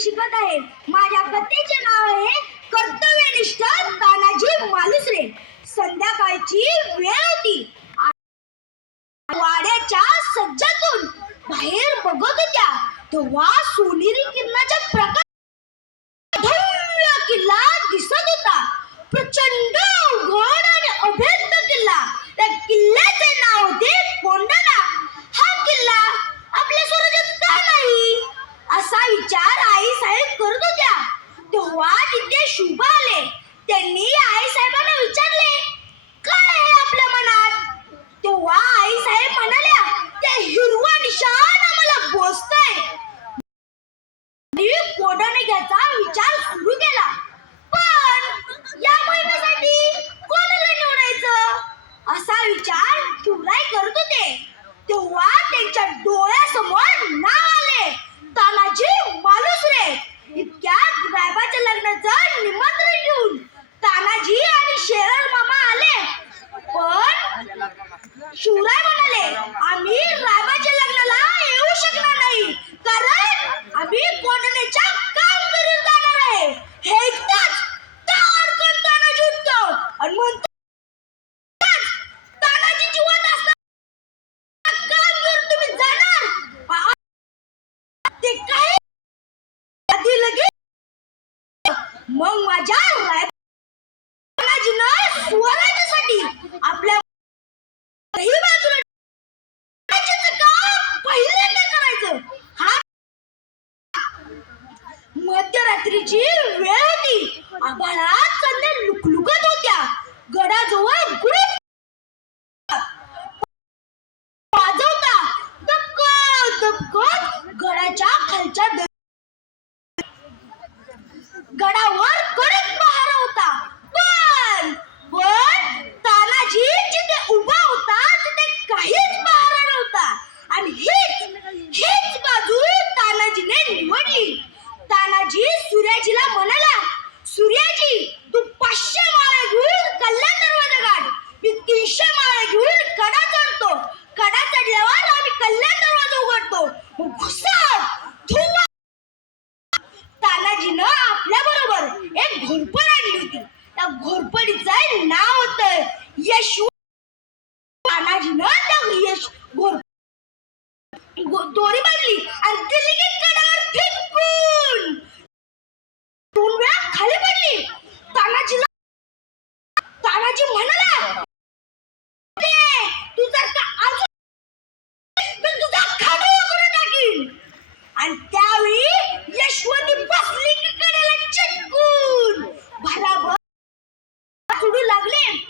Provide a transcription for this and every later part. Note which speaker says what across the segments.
Speaker 1: शिकत आहे. माझ्या कथेचे नाव आहे कर्तव्यनिष्ठ तानाजी मालुसरे. संध्याकाळची वेळ होती. वाड्याच्या सज्जातून बाहेर बघत होत्या. तेव्हा सोनेरी किरणाच्या प्रकाश शिवराय म्हणाले आम्ही राबाच्या लग्नाला येऊ शकणार नाही. कारण आम्ही कोणनेच्या कामगिरीत जाणार आहे. हे ऐकताच ताडकन तानाजी उठतो आणि म्हणतो तानाजी जिवंत स्वराज्यासाठी कामगिरीत तुम्ही जाणार आ- ते काय आधी लगेच मग माझ्या राय तानाजीनं स्वराज्यासाठी आपल्या ही बाजूला राज्याचं काम पहिल्यांदा करायचं हा रात्रीची वेळ होती आभाळात चांदण्या लुकलुकत होत्या. गडाजवळ गुढी वाजवता. दबकत दबकत गडाच्या खालच्या होतं तानाजीनं त्या यश. घोर दोरी बांधली आणि ती लगेच कडावर फेकून दोन वेळा खाली पडली. तानाजीला तानाजी म्हणाला तू जर का अजून तर तुझा खाडू करून टाकीन. आणि त्यावेळी यशवंती बसली की कडेला चटकून भराभर लागले.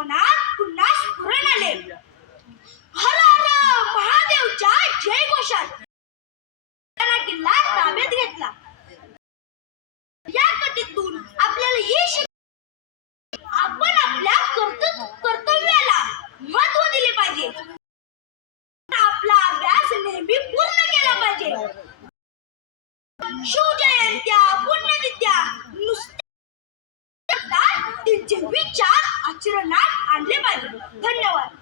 Speaker 1: मनात पुन्हा स्फुरण आले. हर हर महादेवच्या जय घोषात किल्ला ताब्यात घेतला. या कथेतून आपल्याला ही शिक आपण आपल्या कर्तव्य कर्तव्याला महत्त्व दिले पाहिजे. आपला अभ्यास नेहमी पूर्ण केला पाहिजे. शिवजयंत्या पुण्यतिथ्या नुसत्या त्यांचे विचार आणले पाहिजे. धन्यवाद.